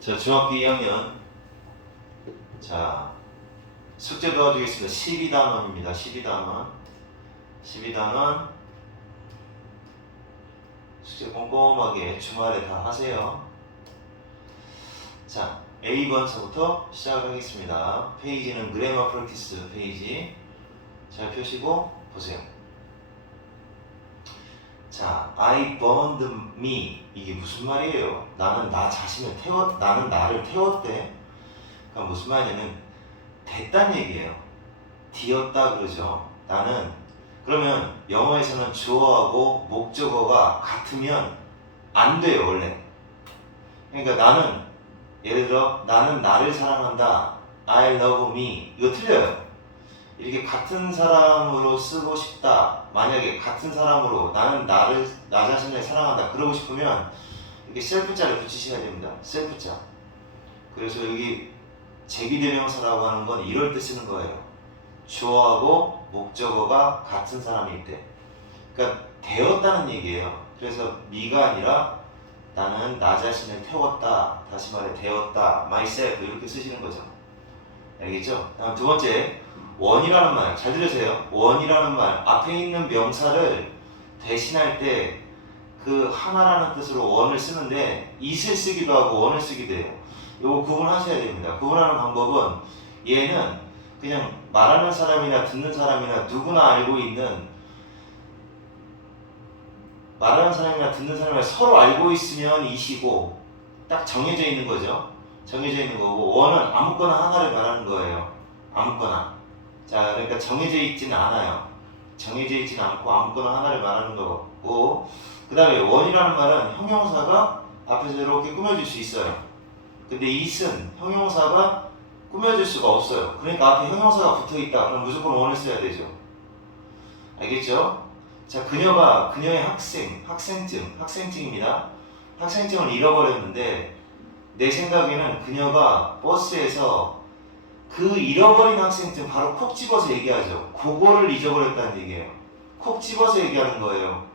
자, 중학교 2학년. 자, 숙제 도와주겠습니다. 12단원입니다. 12단원. 12단원. 숙제 꼼꼼하게 주말에 다 하세요. 자, A번서부터 시작하겠습니다. 페이지는 그래머 프랙티스 페이지. 잘 펴시고 보세요. 자, I burned me. 이게 무슨 말이에요? 나는 나를 태웠대. 그러니까 무슨 말이냐면, 됐단 얘기예요. 되었다 그러죠. 나는, 그러면 영어에서는 주어하고 목적어가 같으면 안 돼요, 원래. 그러니까 나는, 예를 들어, 나는 나를 사랑한다. I love me. 이거 틀려요. 이렇게 같은 사람으로 쓰고 싶다. 만약에 같은 사람으로 나는 나 자신을 사랑한다. 그러고 싶으면 이렇게 셀프자를 붙이셔야 됩니다. 셀프자. 그래서 여기 제기대명사라고 하는 건 이럴 때 쓰는 거예요. 주어하고 목적어가 같은 사람일 때. 그러니까 되었다는 얘기예요. 그래서 me가 아니라 나는 나 자신을 태웠다. 다시 말해 되었다. myself 이렇게 쓰시는 거죠. 알겠죠? 다음 두 번째. 원이라는 말, 잘 들으세요. 원이라는 말, 앞에 있는 명사를 대신할 때 그 하나라는 뜻으로 원을 쓰는데 it을 쓰기도 하고 원을 쓰기도 해요. 이거 구분하셔야 됩니다. 구분하는 방법은 얘는 그냥 말하는 사람이나 듣는 사람이나 누구나 알고 있는, 말하는 사람이나 듣는 사람이나 서로 알고 있으면 it이고 딱 정해져 있는 거죠. 정해져 있는 거고, 원은 아무거나 하나를 말하는 거예요. 아무거나. 자, 그러니까 정해져 있지는 않아요. 정해져 있지는 않고 아무거나 하나를 말하는 거고, 그 다음에 원이라는 말은 형용사가 앞에서 이렇게 꾸며줄 수 있어요. 근데 it은 형용사가 꾸며줄 수가 없어요. 그러니까 앞에 형용사가 붙어있다. 그럼 무조건 원을 써야 되죠. 알겠죠? 자, 그녀의 학생증입니다. 학생증을 잃어버렸는데, 내 생각에는 그녀가 버스에서 그 잃어버린 학생증 바로 콕 집어서 얘기하죠. 그거를 잊어버렸다는 얘기예요. 콕 집어서 얘기하는 거예요.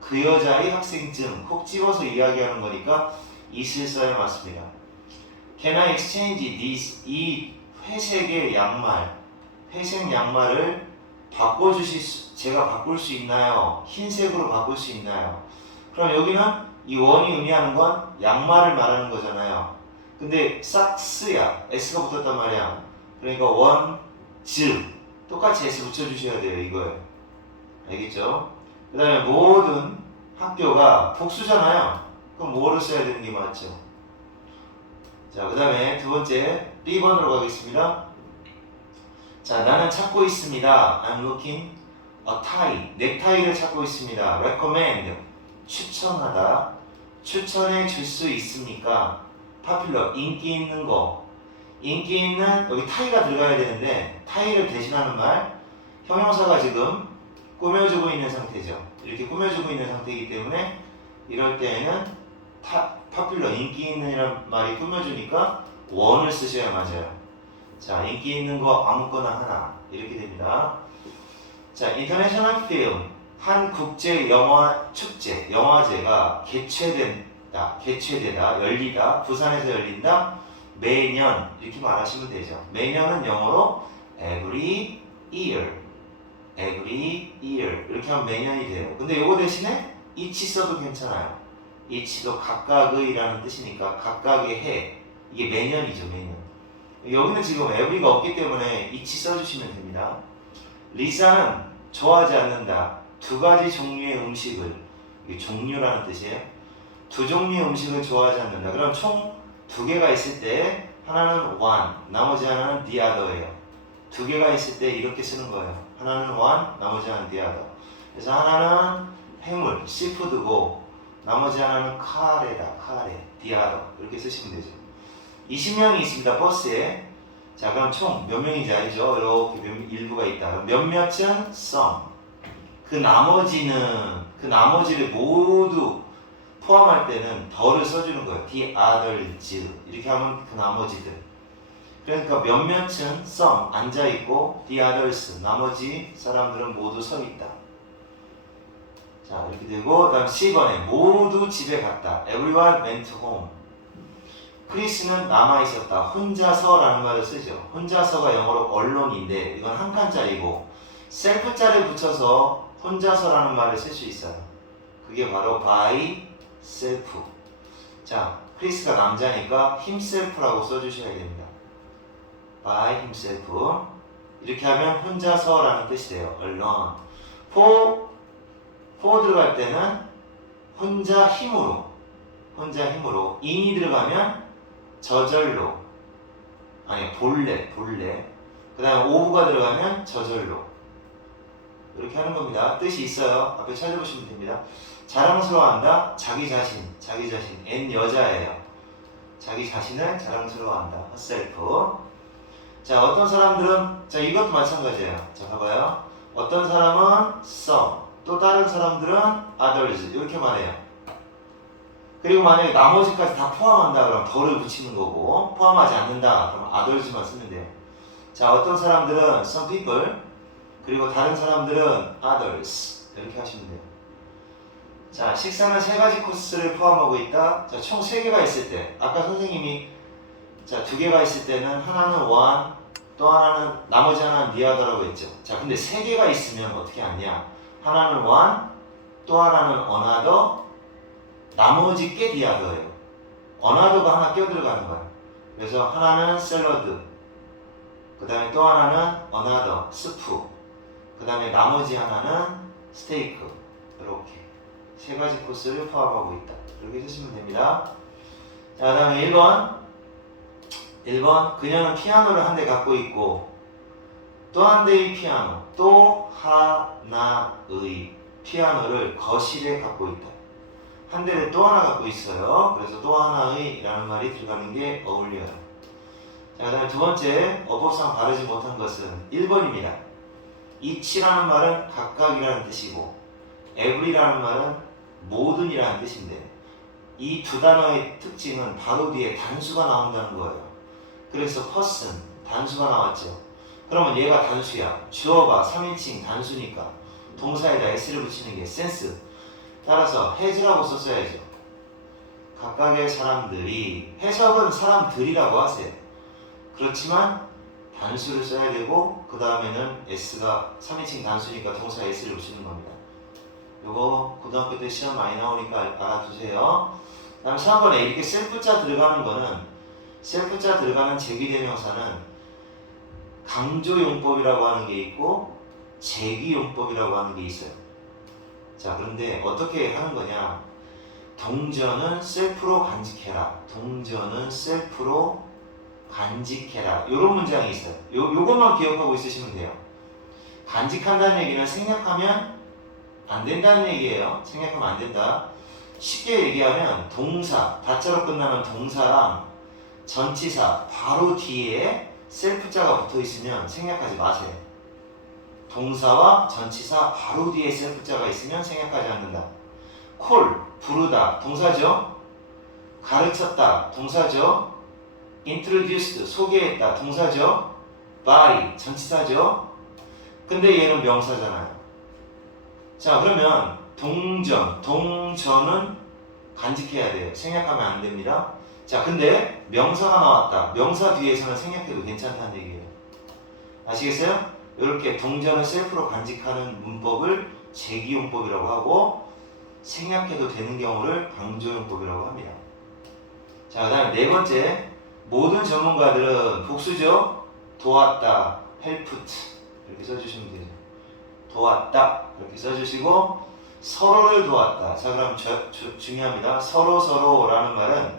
그 여자의 학생증 콕 집어서 이야기하는 거니까 it을 써야 맞습니다. Can I exchange this? 이 회색 양말을 제가 바꿀 수 있나요? 흰색으로 바꿀 수 있나요? 그럼 여기는 이 원이 의미하는 건 양말을 말하는 거잖아요. 근데 삭스야, s가 붙었단 말이야. 그러니까 원, 똑같이 s 붙여주셔야 돼요. 이거예요. 알겠죠? 그 다음에 모든 학교가 복수잖아요. 그럼 뭐를 써야 되는 게 맞죠? 자, 그 다음에 두 번째 B번으로 가겠습니다. 자, 나는 찾고 있습니다. I'm looking a tie. 넥타이를 찾고 있습니다. recommend. 추천하다. 추천해 줄 수 있습니까? popular. 인기 있는 거. 인기 있는, 여기 타이가 들어가야 되는데 타이를 대신하는 말, 형용사가 지금 꾸며주고 있는 상태죠. 이렇게 꾸며주고 있는 상태이기 때문에 이럴 때에는 popular, 인기 있는 이란 말이 꾸며주니까 원을 쓰셔야 맞아요. 자, 인기 있는 거 아무거나 하나 이렇게 됩니다. 자, International Film, 한 국제 영화 축제, 영화제가 개최되다, 열리다, 부산에서 열린다, 매년 이렇게 말하시면 되죠. 매년은 영어로 every year 이렇게 하면 매년이 돼요. 근데 요거 대신에 each 써도 괜찮아요. each도 각각의라는 뜻이니까 각각의 해, 이게 매년이죠. 매년. 여기는 지금 every가 없기 때문에 each 써주시면 됩니다. 리사는 좋아하지 않는다. 두 가지 종류의 음식을, 이게 종류라는 뜻이에요. 두 종류의 음식을 좋아하지 않는다. 그럼 총 두 개가 있을 때 하나는 one, 나머지 하나는 the other예요. 두 개가 있을 때 이렇게 쓰는 거예요. 하나는 one, 나머지 하나는 the other. 그래서 하나는 해물, 씨푸드고 나머지 하나는 카레다, the other. 이렇게 쓰시면 되죠. 20명이 있습니다, 버스에. 자, 그럼 총 몇 명인지 알죠? 이렇게 일부가 있다. 몇몇은 some. 그 나머지를 모두 포함할 때는 더를 써주는 거예요. the others. 이렇게 하면 그 나머지들. 그러니까 몇몇은 some, 앉아있고 the others, 나머지 사람들은 모두 서있다. 자, 이렇게 되고, 그 다음 C번에 모두 집에 갔다. Everyone went home. 크리스는 남아있었다. 혼자서라는 말을 쓰죠. 혼자서가 영어로 allone인데 이건 한 칸짜리고 셀프자를 붙여서 혼자서라는 말을 쓸 수 있어요. 그게 바로 by self. 자, 크리스가 남자니까 himself라고 써주셔야 됩니다. by himself. 이렇게 하면 혼자서라는 뜻이 돼요. alone. for 들어갈 때는 혼자 힘으로 in이 들어가면 저절로 아니 본래 그 다음에 of가 들어가면 저절로 이렇게 하는 겁니다. 뜻이 있어요. 앞에 찾아보시면 됩니다. 자랑스러워한다. 자기 자신 N 여자예요. 자기 자신을 자랑스러워한다. herself. 자, 어떤 사람들은 자 이것도 마찬가지예요. 자, 봐봐요. 어떤 사람은 some, 또 다른 사람들은 others 이렇게 말해요. 그리고 만약에 나머지까지 다 포함한다 그러면 더를 붙이는 거고 포함하지 않는다 그럼 others만 쓰면 돼요. 자, 어떤 사람들은 some people 그리고 다른 사람들은 others 이렇게 하시면 돼요. 자, 식사는 3가지 코스를 포함하고 있다. 자, 총 3개가 있을 때 아까 선생님이 자, 2개가 있을 때는 하나는 one 또 하나는 나머지 하나는 the other라고 했죠. 자, 근데 3개가 있으면 어떻게 하냐? 하나는 one 또 하나는 another 나머지 게 the other예요. another가 하나 껴들어가는 거야. 그래서 하나는 샐러드 그 다음에 또 하나는 another 스프 그 다음에 나머지 하나는 스테이크 이렇게 3가지 코스를 포함하고 있다. 이렇게 쓰시면 됩니다. 자, 그 다음에 1번 그녀는 피아노를 한 대 갖고 있고 또 한 대의 피아노 또 하나의 피아노를 거실에 갖고 있다. 한 대를 또 하나 갖고 있어요. 그래서 또 하나의 라는 말이 들어가는 게 어울려요. 자, 그 다음에 2번째 어법상 바르지 못한 것은 1번입니다. each라는 말은 각각이라는 뜻이고 every라는 말은 모든이라는 뜻인데 이 두 단어의 특징은 바로 뒤에 단수가 나온다는 거예요. 그래서 person 단수가 나왔죠. 그러면 얘가 단수야. 주어가 3인칭 단수니까 동사에다 s를 붙이는 게 sense. 따라서 has라고 썼어야죠. 각각의 사람들이 해석은 사람들이라고 하세요. 그렇지만 단수를 써야 되고 그 다음에는 s가 3인칭 단수니까 동사 s를 붙이는 겁니다. 요거 고등학교 때 시험 많이 나오니까 알아두세요. 그 다음 3번에 이렇게 셀프자 들어가는 거는 셀프자 들어가는 제기대명사는 강조용법이라고 하는 게 있고 제기용법이라고 하는 게 있어요. 자, 그런데 어떻게 하는 거냐? 동전은 셀프로 간직해라. 동전은 셀프로 간직해라. 이런 문장이 있어요. 요것만 기억하고 있으시면 돼요. 간직한다는 얘기는 생략하면 안 된다는 얘기예요. 생략하면 안 된다. 쉽게 얘기하면 동사, 다자로 끝나는 동사랑 전치사 바로 뒤에 셀프자가 붙어 있으면 생략하지 마세요. 동사와 전치사 바로 뒤에 셀프자가 있으면 생략하지 않는다. 콜, 부르다, 동사죠. 가르쳤다, 동사죠. introduced, 소개했다, 동사죠. by, 전치사죠. 근데 얘는 명사잖아요. 자, 그러면 동전은 간직해야 돼요. 생략하면 안 됩니다. 자, 근데 명사가 나왔다. 명사 뒤에서는 생략해도 괜찮다는 얘기예요. 아시겠어요? 이렇게 동전을 셀프로 간직하는 문법을 제기용법이라고 하고 생략해도 되는 경우를 강조용법이라고 합니다. 자, 그 다음에 4번째 모든 전문가들은 복수죠. 도왔다, helped 이렇게 써주시면 되죠. 도왔다 이렇게 써주시고 서로를 도왔다. 자, 그럼 중요합니다. 서로라는 말은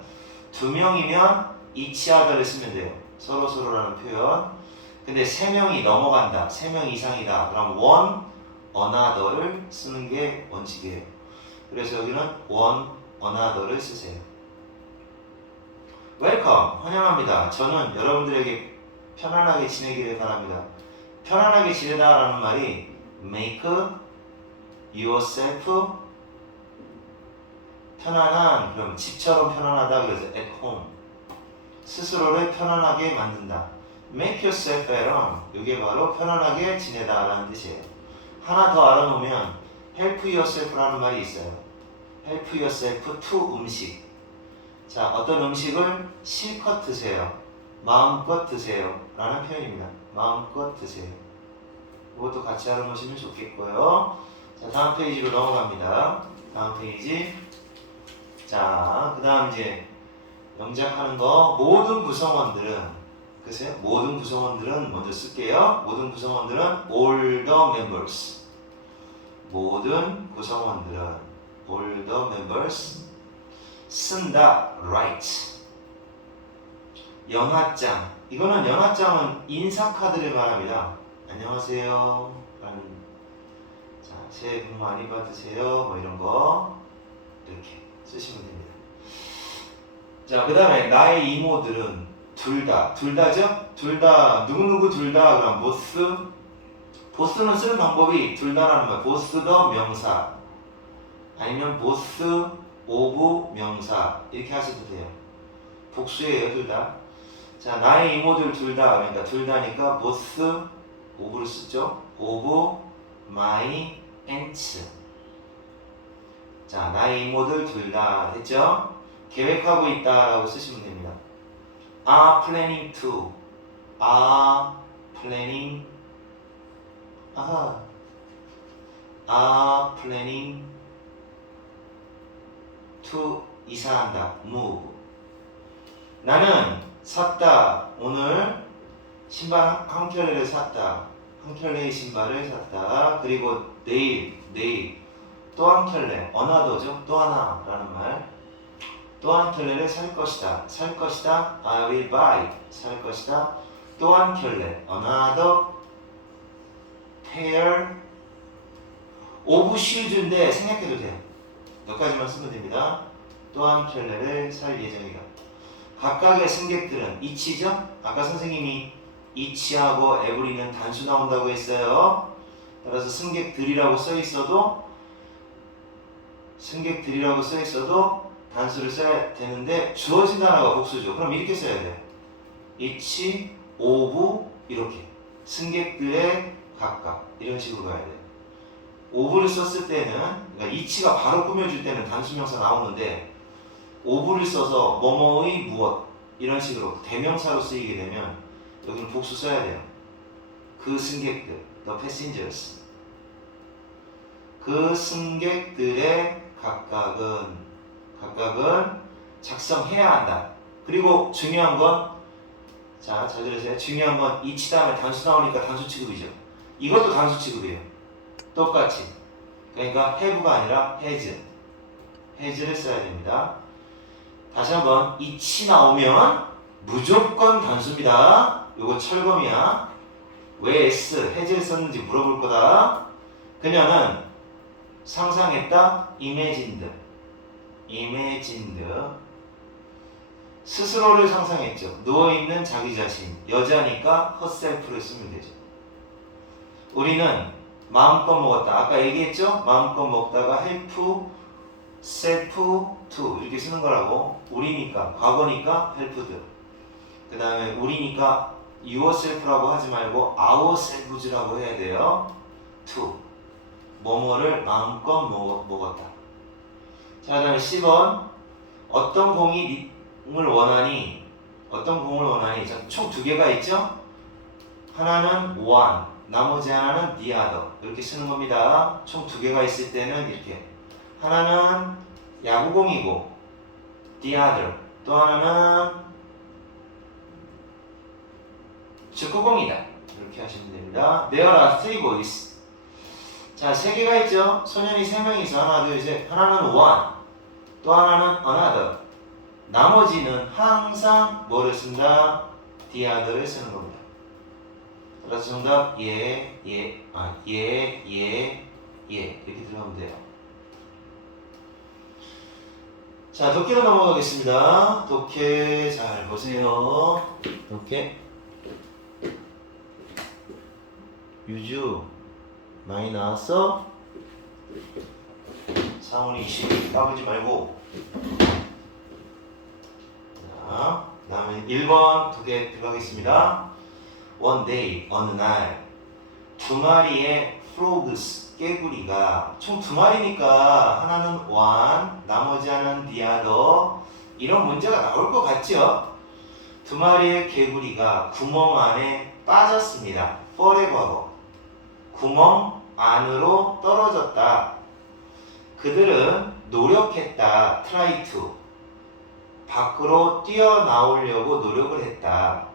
2명이면 each other를 쓰면 돼요. 서로라는 표현. 근데 3명이 넘어간다. 3명 이상이다. 그럼 one another를 쓰는 게 원칙이에요. 그래서 여기는 one another를 쓰세요. 웰컴, 환영합니다. 저는 여러분들에게 편안하게 지내기를 바랍니다. 편안하게 지내다라는 말이 make yourself 편안한, 그럼 집처럼 편안하다 그래서 at home. 스스로를 편안하게 만든다. make yourself at home. 이게 바로 편안하게 지내다라는 뜻이에요. 하나 더 알아놓으면 help yourself라는 말이 있어요. help yourself to 음식. 자, 어떤 음식을 실컷 드세요. 마음껏 드세요. 라는 표현입니다. 마음껏 드세요. 이것도 같이 알아놓으시면 좋겠고요. 자, 다음 페이지로 넘어갑니다. 다음 페이지. 자, 그 다음 이제 영작하는 거. 모든 구성원들은, 글쎄요, 모든 구성원들은 먼저 쓸게요. 모든 구성원들은 all the members. 모든 구성원들은 all the members 쓴다. write. 연하장. 이거는 연하장은 인사카드를 말합니다. 안녕하세요. 라는, 자, 새해 복 많이 받으세요. 뭐 이런 거 이렇게 쓰시면 됩니다. 자, 그 다음에 나의 이모들은 둘 다죠? 둘 다, 누구누구 둘 다, 그럼 보스는 쓰는 방법이 둘 다라는 거예요. 보스 더 명사 아니면 보스 오브 명사 이렇게 하셔도 돼요. 복수예요, 둘 다. 자, 나의 이모들 둘 다, 그러니까 둘 다니까 보스 오브를 쓰죠. 오브 마이 앤츠. 자, 나의 이모들 둘 다 됐죠? 계획하고 있다라고 쓰시면 됩니다. are planning to, are planning, are planning to 이사한다. move. 나는 샀다. 오늘 신발 한 켤레를 샀다. 한 켤레의 신발을 샀다. 그리고 내일 또 한 켤레, another죠. 또 하나라는 말. 또 한 켤레를 살 것이다. I will buy. 살 것이다. 또 한 켤레, another pair of shoes인데 생략해도 돼요. 여기까지만 쓰면 됩니다. 또 한 켤레를 살 예정이다. 각각의 승객들은 each죠? 아까 선생님이 each하고 every는 단수 나온다고 했어요. 따라서 승객들이라고 써있어도 단수를 써야 되는데 주어진 단어가 복수죠. 그럼 이렇게 써야 돼요. each of 이렇게 승객들의 각각 이런 식으로 가야 돼요. of를 썼을 때는, 그러니까 each가 바로 꾸며줄 때는 단수명사 나오는데 of를 써서 뭐뭐의 무엇 이런 식으로 대명사로 쓰이게 되면 여기는 복수 써야 돼요. 그 승객들, the passengers. 그 승객들의 각각은 작성해야 한다. 그리고 중요한 건, 자, 잘 들으세요. 중요한 건 each 다음에 단수 나오니까 단수 취급이죠. 이것도 단수 취급이에요. 똑같이. 그러니까 have가 아니라 has를 써야 됩니다. 다시 한번 each 나오면 무조건 단수입니다. 요거 철검이야. 왜 has를 썼는지 물어볼 거다. 그녀는 상상했다. imagined. 스스로를 상상했죠. 누워있는 자기 자신. 여자니까 herself를 쓰면 되죠. 우리는 마음껏 먹었다. 아까 얘기했죠? 마음껏 먹다가 help, self, to 이렇게 쓰는 거라고. 우리니까, 과거니까 helped. 그 다음에 우리니까 yourself라고 하지 말고 ourselves라고 해야 돼요. to. 뭐뭐를 마음껏 먹었다. 자, 그 다음에 10번. 어떤 공을 원하니? 자, 총 두 개가 있죠? 하나는 one, 나머지 하나는 the other. 이렇게 쓰는 겁니다. 총 두 개가 있을 때는 이렇게. 하나는 야구공이고, the other. 또 하나는 축구공이다. 이렇게 하시면 됩니다. There are three boys. 자, 세 개가 있죠? 소년이 세 명이서 하나, 둘, 셋. 하나는 one. 또 하나는 another. 나머지는 항상 뭐를 쓴다? the other를 쓰는 겁니다. 그래서 정답 이렇게 들어가면 돼요. 자, 독해로 넘어가겠습니다. 독해 잘 보세요. 독해 유주 많이 나왔어? 상훈이 20 까불지 말고. 자, 그 다음에 1번 독해 들어가겠습니다. One day, 어느 날 두 마리의 frogs, 깨구리가 총 두 마리니까 하나는 one, 나머지 하나는 the other. 이런 문제가 나올 것 같죠? 두 마리의 개구리가 구멍 안에 빠졌습니다. forever로. 구멍 안으로 떨어졌다. 그들은 노력했다. try to. 밖으로 뛰어나오려고 노력을 했다.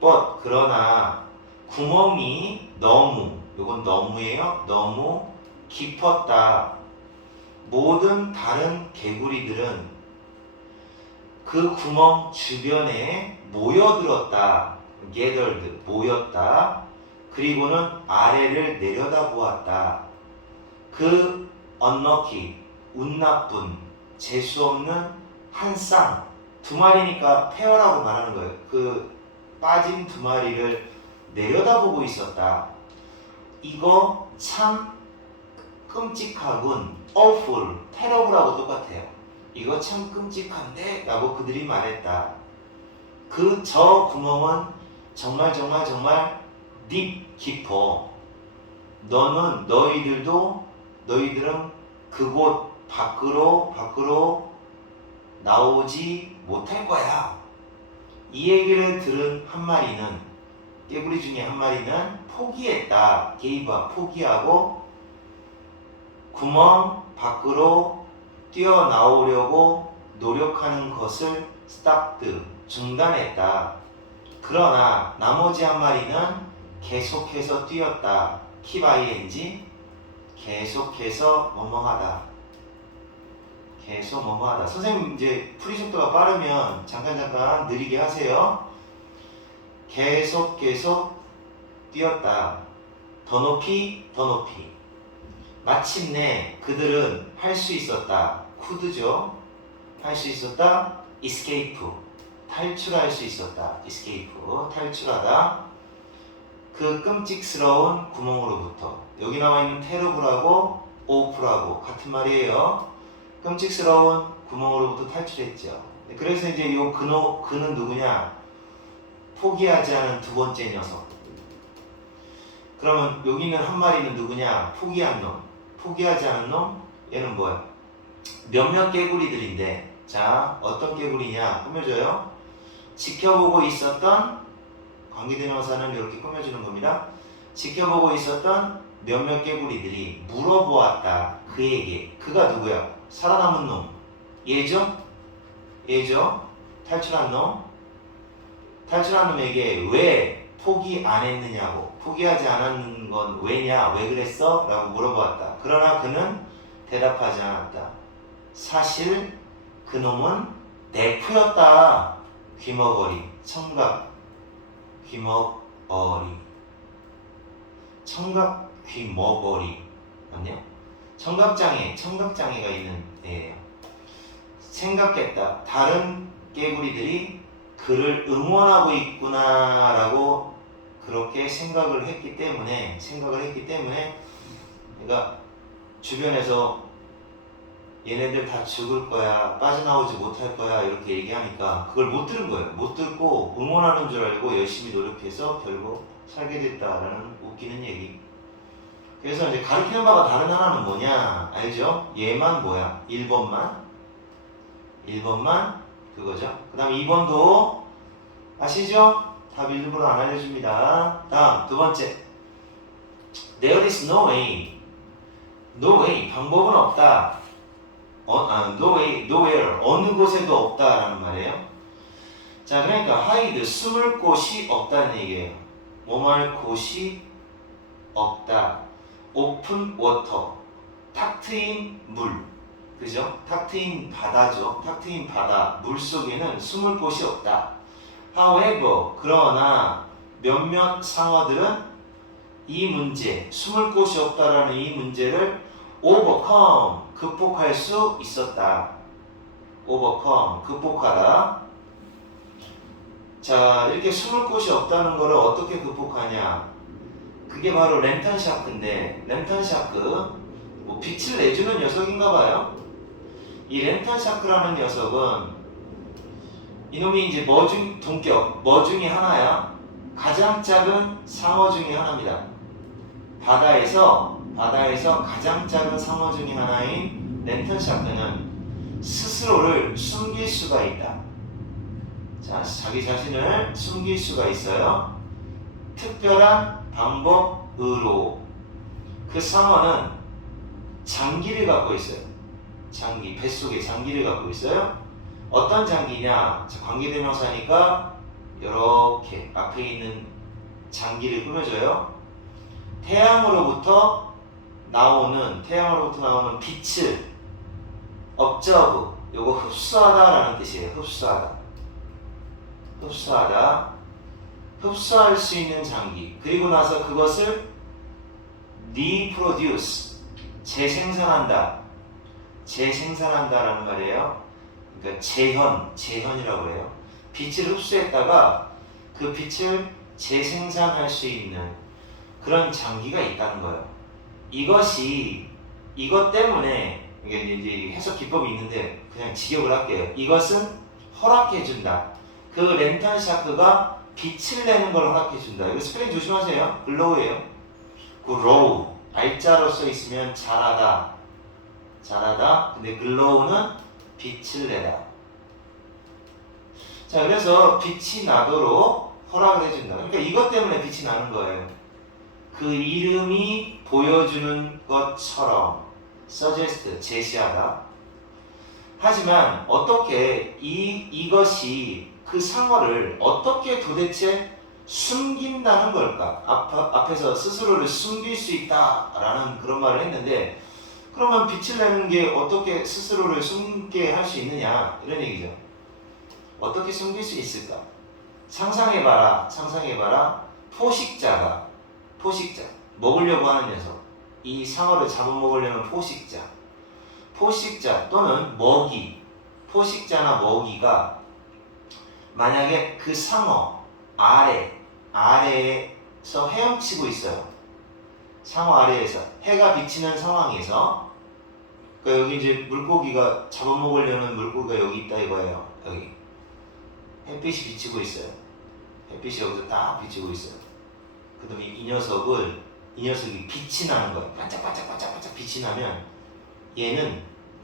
but 그러나 구멍이 너무, 요건 너무예요. 너무 깊었다. 모든 다른 개구리들은 그 구멍 주변에 모여들었다. gathered, 모였다. 그리고는 아래를 내려다보았다. 그 unlucky, 운 나쁜, 재수없는 한 쌍, 두 마리니까 페어라고 말하는 거예요. 그 빠진 두 마리를 내려다보고 있었다. 이거 참 끔찍하군. awful, terrible하고 똑같아요. 이거 참 끔찍한데? 라고 그들이 말했다. 저 구멍은 정말 deep, 깊어. 너희들은 그곳 밖으로 나오지 못할 거야. 이 얘기를 들은 한 마리는, 깨구리 중에 한 마리는 포기했다. gave up, 포기하고 구멍 밖으로 뛰어나오려고 노력하는 것을 stopped, 중단했다. 그러나 나머지 한 마리는 계속해서 뛰었다. keep ing, 계속해서 뭐뭐하다. 계속 뭐뭐하다. 선생님 이제 풀이 속도가 빠르면 잠깐 느리게 하세요. 계속 뛰었다. 더 높이. 마침내 그들은 할 수 있었다. could죠. 할 수 있었다. escape, 탈출할 수 있었다. escape, 탈출하다. 그 끔찍스러운 구멍으로부터. 여기 나와 있는 terrible하고 awful하고 같은 말이에요. 끔찍스러운 구멍으로부터 탈출했죠. 그래서 이제 이 그는 누구냐? 포기하지 않은 두 번째 녀석. 그러면 여기 있는 한 마리는 누구냐? 포기한 놈. 포기하지 않은 놈? 얘는 뭐야? 몇몇 개구리들인데, 자, 어떤 개구리냐? 꾸며줘요. 지켜보고 있었던, 관계대명사는 이렇게 꾸며주는 겁니다. 지켜보고 있었던 몇몇 개구리들이 물어보았다. 그에게. 그가 누구야? 살아남은 놈. 얘죠? 탈출한 놈. 탈출한 놈에게 왜 포기 안 했느냐고. 포기하지 않았는 건 왜냐? 왜 그랬어? 라고 물어보았다. 그러나 그는 대답하지 않았다. 사실 그놈은 네프였다. 귀머거리, 청각, 귀머거리, 청각, 귀머거리. 맞냐? 청각장애가 있는 애예요. 생각했다. 다른 개구리들이 그를 응원하고 있구나라고 그렇게 생각을 했기 때문에 그러니까 주변에서 얘네들 다 죽을 거야, 빠져나오지 못할 거야 이렇게 얘기하니까 그걸 못 들은 거예요. 못 듣고 응원하는 줄 알고 열심히 노력해서 결국 살게 됐다라는 웃기는 얘기. 그래서 이제 가리키는 바가 다른 하나는 뭐냐 알죠? 얘만 뭐야? 1번만 그거죠. 그 다음 2번도 아시죠? 답 일부러 안 알려줍니다. 다음 두 번째, There is no way, 방법은 없다. no way, nowhere, 어느 곳에도 없다라는 말이에요. 자, 그러니까 hide, 숨을 곳이 없다는 얘기예요. 뭐할 곳이 없다. open water, 탁 트인 물, 그죠? 탁 트인 바다죠. 탁 트인 바다, 물 속에는 숨을 곳이 없다. However, 그러나 몇몇 상어들은 이 문제, 숨을 곳이 없다라는 이 문제를 overcome, 극복할 수 있었다. overcome, 극복하다. 자, 이렇게 숨을 곳이 없다는 거를 어떻게 극복하냐? 그게 바로 랜턴 샤크인데, 랜턴 샤크, 뭐 빛을 내주는 녀석인가 봐요. 이 랜턴 샤크라는 녀석은 이놈이 이제 뭐 중에 하나야. 가장 작은 상어 중에 하나입니다. 바다에서 가장 작은 상어 중에 하나인 랜턴 샤크는 스스로를 숨길 수가 있다. 자, 자기 자신을 숨길 수가 있어요. 특별한 방법으로. 그 상어는 장기를 갖고 있어요. 장기, 뱃속에 장기를 갖고 있어요. 어떤 장기냐? 자, 관계대명사니까 이렇게 앞에 있는 장기를 꾸며줘요. 태양으로부터 나오는 빛을 observe, 요거 흡수하다라는 뜻이에요. 흡수하다. 흡수할 수 있는 장기. 그리고 나서 그것을 reproduce, 재생산한다라는 말이에요. 그러니까 재현이라고 해요. 빛을 흡수했다가 그 빛을 재생산할 수 있는 그런 장기가 있다는 거예요. 이것 때문에 이게 해석 기법이 있는데 그냥 직역을 할게요. 이것은 허락해준다. 그 랜턴 샤크가 빛을 내는 걸 허락해준다. 이거 스펠링 조심하세요. 글로우예요. 글로우. 알자로 써 있으면 잘하다. 근데 글로우는 빛을 내다. 자, 그래서 빛이 나도록 허락을 해준다. 그러니까 이것 때문에 빛이 나는 거예요. 그 이름이 보여주는 것처럼 suggest, 제시하다. 하지만 어떻게 이것이 그 상어를 어떻게 도대체 숨긴다는 걸까? 앞에서 스스로를 숨길 수 있다라는 그런 말을 했는데, 그러면 빛을 내는 게 어떻게 스스로를 숨게 할 수 있느냐, 이런 얘기죠. 어떻게 숨길 수 있을까? 상상해봐라. 포식자, 먹으려고 하는 녀석. 이 상어를 잡아먹으려는 포식자 또는 먹이, 포식자나 먹이가 만약에 그 상어 아래에서 헤엄치고 있어요. 상어 아래에서 해가 비치는 상황에서, 그러니까 여기 이제 물고기가 잡아먹으려는 물고기가 여기 있다 이거예요. 여기 햇빛이 비치고 있어요. 햇빛이 여기서 딱 비치고 있어요. 그 다음에 이 녀석이 빛이 나는 거예요. 반짝반짝 빛이 나면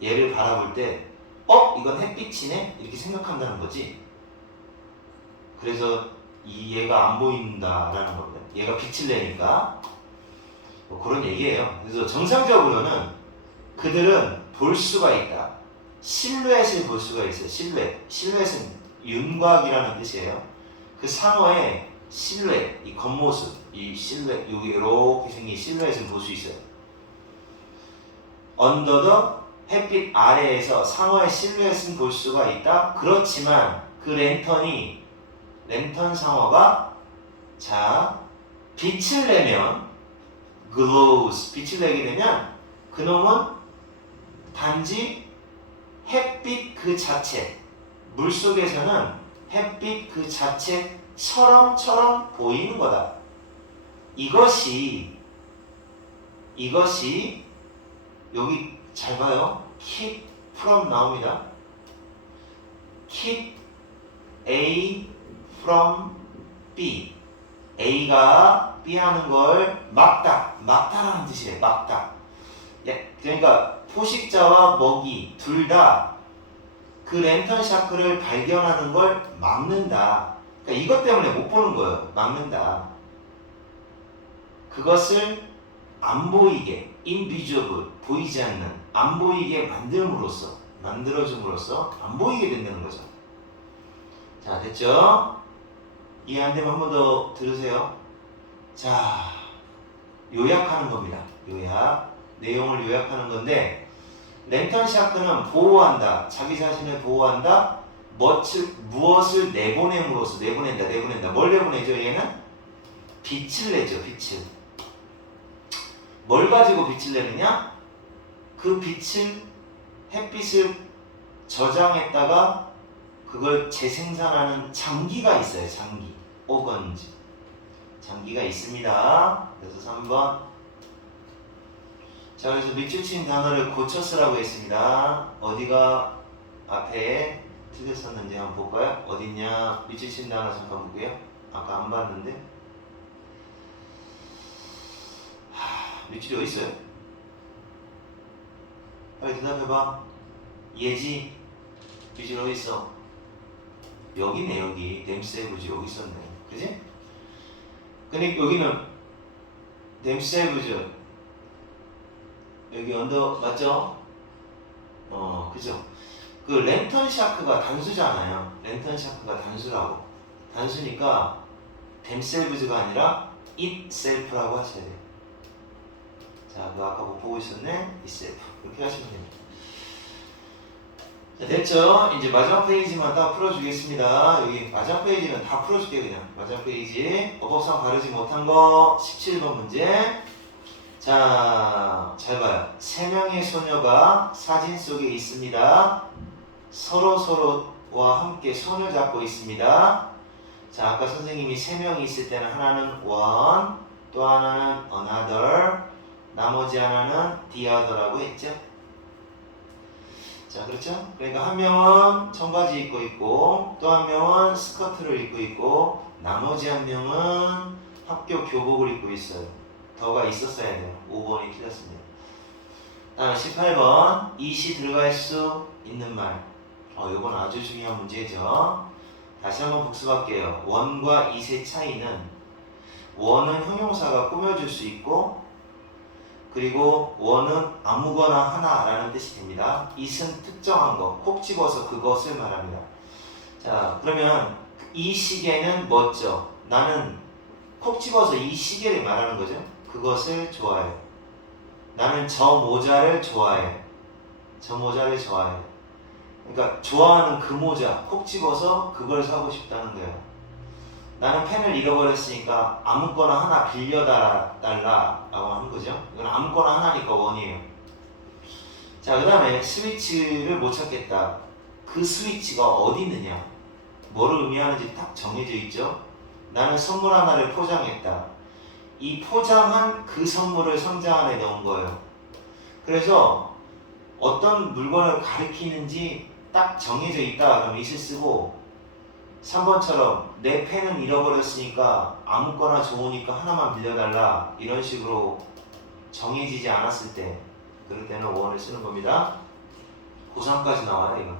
얘를 바라볼 때 이건 햇빛이네? 이렇게 생각한다는 거지. 그래서 얘가 안 보인다라는 겁니다. 얘가 빛을 내니까. 뭐 그런 얘기예요. 그래서 정상적으로는 그들은 볼 수가 있다. 실루엣을 볼 수가 있어요. 실루엣은 윤곽이라는 뜻이에요. 그 상어의 실루엣, 이 겉모습, 이 실루엣, 여기 이렇게 생긴 실루엣을 볼 수 있어요. 언더더, 햇빛 아래에서 상어의 실루엣은 볼 수가 있다. 그렇지만 그 랜턴 상어가 빛을 내면 glows, 빛을 내게 되면 그놈은 단지 햇빛 그 자체, 물속에서는 햇빛 그 자체처럼 보이는 거다. 이것이 여기 잘 봐요. keep from 나옵니다. keep A from B. A가 B 하는 걸 막다라는 뜻이에요. 막다. 그러니까 포식자와 먹이 둘 다 그 랜턴 샤크를 발견하는 걸 막는다. 그러니까 이것 때문에 못 보는 거예요. 막는다. 그것을 안 보이게, invisible, 보이지 않는, 안 보이게 만들어줌으로써 안 보이게 된다는 거죠. 자, 됐죠? 이해 안 되면 한 번 더 들으세요. 자, 요약하는 겁니다. 내용을 요약하는 건데, 랜턴 샤크는 보호한다. 자기 자신을 보호한다. 무엇을 내보낸다. 뭘 내보내죠? 얘는 빛을 내죠. 뭘 가지고 빛을 내느냐? 그 햇빛을 저장했다가 그걸 재생산하는 장기가 있어요. 오건즈. 장기가 있습니다. 그래서 3번. 자, 그래서 밑줄 친 단어를 고쳐 쓰라고 했습니다. 어디가 앞에 틀렸었는지 한번 볼까요? 어딨냐? 밑줄 친 단어 잠깐 볼게요. 아까 안 봤는데. 밑줄이 어디 있어요? 빨리 대답해봐. 예지 뷰지 어디 있어? 여기네 여기 themselves 여기 있었네 그지? 근데 여기는 themselves 여기 언더 맞죠? 그죠? 그 랜턴 샤크가 단수잖아요. 랜턴 샤크가 단수라고. 단수니까 themselves가 아니라 itself라고 하셔야 돼요. 자, 그 아까 못 보고 있었네. itself. 이렇게 하시면 됩니다. 자, 됐죠? 이제 마지막 페이지만 딱 풀어주겠습니다. 여기 마지막 페이지는 다 풀어줄게 그냥. 마지막 페이지. 어법상 바르지 못한 거 17번 문제. 자, 잘 봐요. 세 명의 소녀가 사진 속에 있습니다. 서로와 함께 손을 잡고 있습니다. 자, 아까 선생님이 세 명이 있을 때는 하나는 one, 또 하나는 another, 나머지 하나는 the other라고 했죠. 자, 그렇죠? 그러니까 한 명은 청바지 입고 있고, 또 한 명은 스커트를 입고 있고, 나머지 한 명은 학교 교복을 입고 있어요. 더가 있었어야 돼요. 5번이 틀렸습니다. 다음 18번 it이 들어갈 수 있는 말. 이건 아주 중요한 문제죠. 다시 한번 복습할게요. 원과 it의 차이는 원은 형용사가 꾸며줄 수 있고 그리고 원은 아무거나 하나라는 뜻이 됩니다. it은 특정한 것, 콕 집어서 그것을 말합니다. 자, 그러면 이 시계는 뭐죠? 나는 콕 집어서 이 시계를 말하는 거죠. 그것을 좋아해. 나는 저 모자를 좋아해. 저 모자를 좋아해. 그러니까 좋아하는 그 모자 콕 집어서 그걸 사고 싶다는 거예요. 나는 펜을 잃어버렸으니까 아무거나 하나 빌려달라고 하는 거죠. 이건 아무거나 하나니까 원이에요. 자, 그 다음에 스위치를 못 찾겠다. 그 스위치가 어디 있느냐? 뭐를 의미하는지 딱 정해져 있죠. 나는 선물 하나를 포장했다. 이 포장한 그 선물을 상자 안에 넣은 거예요. 그래서 어떤 물건을 가리키는지 딱 정해져 있다 그러면 it을 쓰고 3번처럼 내 펜은 잃어버렸으니까 아무거나 좋으니까 하나만 빌려달라 이런 식으로 정해지지 않았을 때 그럴 때는 원을 쓰는 겁니다. 고3까지 나와요 이거.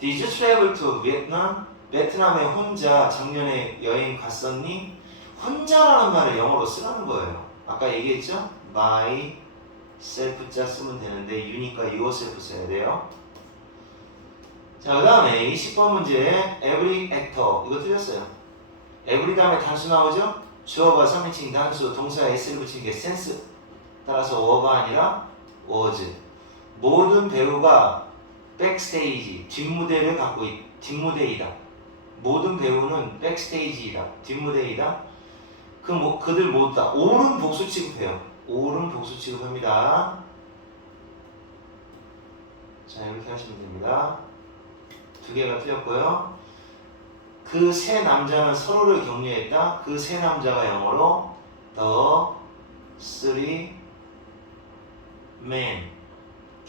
Did you travel to Vietnam? 베트남에 혼자 작년에 여행 갔었니? 혼자라는 말을 영어로 쓰라는 거예요. 아까 얘기했죠? myself 자 쓰면 되는데 you니까 yourself 써야 돼요. 자, 그 다음에 20번 문제 every actor 이거 틀렸어요. every 다음에 단수 나오죠? 주어가 3인칭 단수 동사에 s를 붙이는 게 sense 따라서 were가 아니라 was. 모든 배우가 백스테이지 뒷무대를 갖고 뒷무대이다. 모든 배우는 백스테이지이다. 뒷무대이다. 그들 모두 다 all은 복수 취급해요. all은 복수 취급합니다. 자, 이렇게 하시면 됩니다. 두 개가 틀렸고요. 그 세 남자는 서로를 격려했다. 그 세 남자가 영어로 the three men.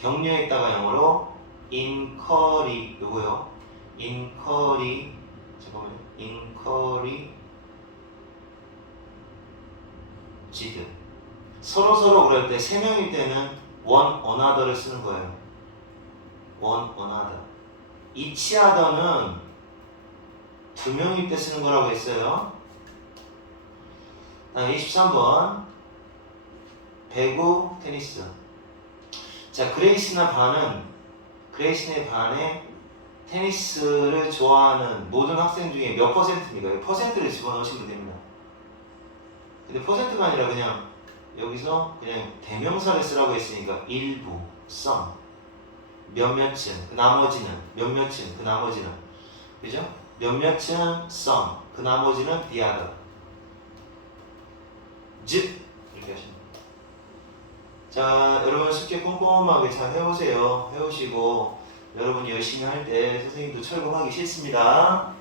격려했다가 영어로 encourage 요거요. encourage 잠깐만요. encourage 지드. 서로 그럴 때 세 명일 때는 one another를 쓰는 거예요. one another. each other는 두 명일 때 쓰는 거라고 했어요. 다음 23번 배구 테니스. 자, 그레이스나 그레이스네 반에 테니스를 좋아하는 모든 학생 중에 몇 퍼센트입니까? 퍼센트를 집어넣으시면 됩니다. 근데 퍼센트가 아니라 그냥 여기서 그냥 대명사를 쓰라고 했으니까 일부, some, 몇몇은, 그 나머지는, 몇몇은, 그 나머지는, 그죠? 몇몇은 some, 그 나머지는 the other. 즉 이렇게 하시면 됩니다. 자, 여러분 숙제 꼼꼼하게 잘 해오세요. 해오시고 여러분이 열심히 할 때 선생님도 철거하기 싫습니다.